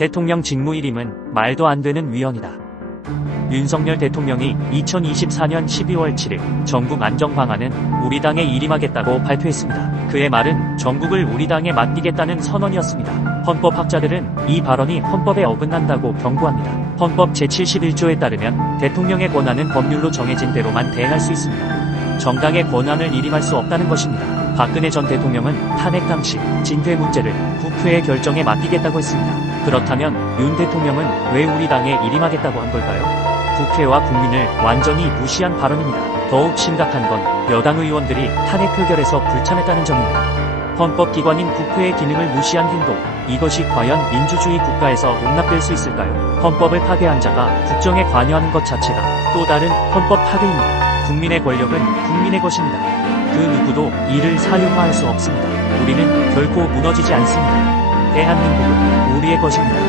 대통령 직무일임은 말도 안 되는 위헌이다. 윤석열 대통령이 2024년 12월 7일 전국 안정 방안은 우리 당에 일임하겠다고 발표했습니다. 그의 말은 전국을 우리 당에 맡기겠다는 선언이었습니다. 헌법학자들은 이 발언이 헌법에 어긋난다고 경고합니다. 헌법 제71조에 따르면 대통령의 권한은 법률로 정해진 대로만 대행할 수 있습니다. 정당의 권한을 일임할 수 없다는 것입니다. 박근혜 전 대통령은 탄핵 당시 진퇴 문제를 국회의 결정에 맡기겠다고 했습니다. 그렇다면 윤 대통령은 왜 우리 당에 일임하겠다고 한 걸까요? 국회와 국민을 완전히 무시한 발언입니다. 더욱 심각한 건 여당 의원들이 탄핵 표결에서 불참했다는 점입니다. 헌법기관인 국회의 기능을 무시한 행동, 이것이 과연 민주주의 국가에서 용납될 수 있을까요? 헌법을 파괴한 자가 국정에 관여하는 것 자체가 또 다른 헌법 파괴입니다. 국민의 권력은 국민의 것입니다. 그 누구도 이를 사용할 수 없습니다. 우리는 결코 무너지지 않습니다. 대한민국은 우리의 것입니다.